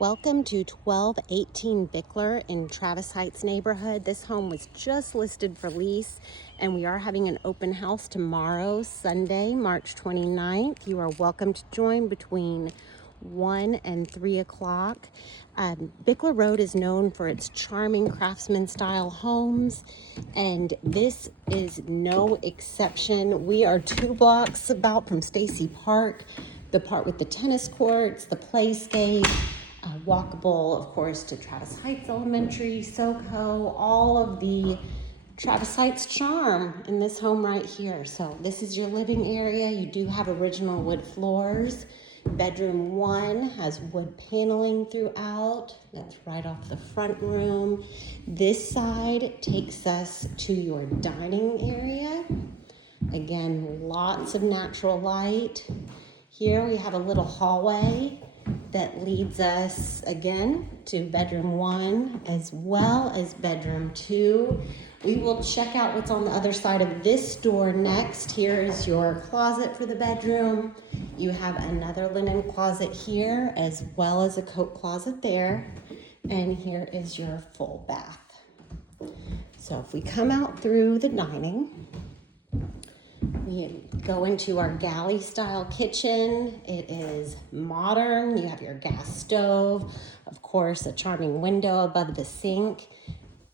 Welcome to 1218 Bickler in Travis Heights neighborhood. This home was just listed for lease and we are having an open house tomorrow, Sunday, March 29th. You are welcome to join between 1 and 3 o'clock. Bickler Road is known for its charming craftsman style homes, and this is no exception. We are 2 blocks about from Stacy Park, the part with the tennis courts, the playscape, walkable, of course, to Travis Heights Elementary, SoCo, all of the Travis Heights charm in this home right here. So this is your living area. You do have original wood floors. Bedroom 1 has wood paneling throughout. That's right off the front room. This side takes us to your dining area. Again, lots of natural light. Here we have a little hallway that leads us again to bedroom 1 as well as bedroom 2. We will check out what's on the other side of this door next. Here is your closet for the bedroom. You have another linen closet here as well as a coat closet there. And here is your full bath. So if we come out through the dining, we go into our galley style kitchen. It is modern. You have your gas stove, of course, a charming window above the sink.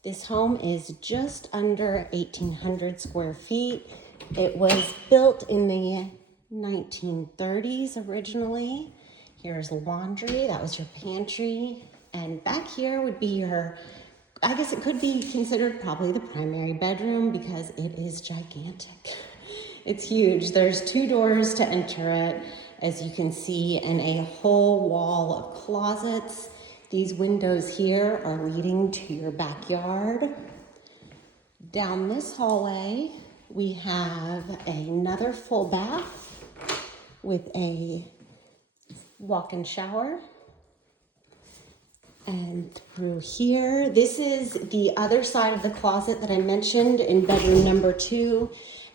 This home is just under 1,800 square feet. It was built in the 1930s originally. Here's laundry. That was your pantry. And back here would be your, I guess it could be considered probably the primary bedroom because it is gigantic. It's huge. There's 2 doors to enter it, as you can see, and a whole wall of closets. These windows here are leading to your backyard. Down this hallway, we have another full bath with a walk-in shower. And through here, this is the other side of the closet that I mentioned in bedroom number 2.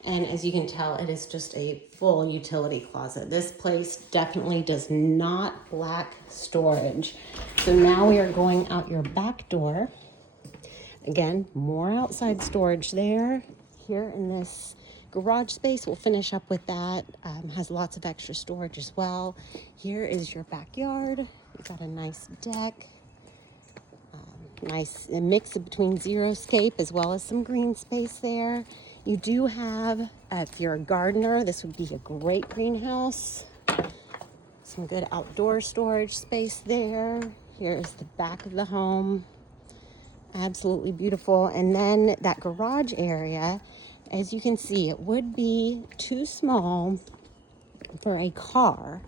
And as you can tell, it is just a full utility closet. This place definitely does not lack storage. So now we are going out your back door. Again, more outside storage there. Here in this garage space, we'll finish up with that. Has lots of extra storage as well. Here is your backyard. You've got a nice deck. Nice mix between xeriscape as well as some green space there. You do have, if you're a gardener, this would be a great greenhouse. Some good outdoor storage space there. Here's the back of the home. Absolutely beautiful. And then that garage area, as you can see, it would be too small for a car.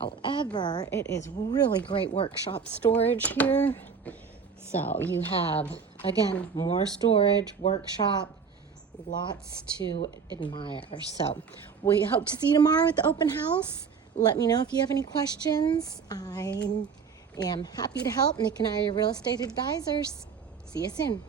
However, it is really great workshop storage here. So you have, again, more storage, workshop, lots to admire. So we hope to see you tomorrow at the open house. Let me know if you have any questions. I am happy to help. Nick and I are your real estate advisors. See you soon.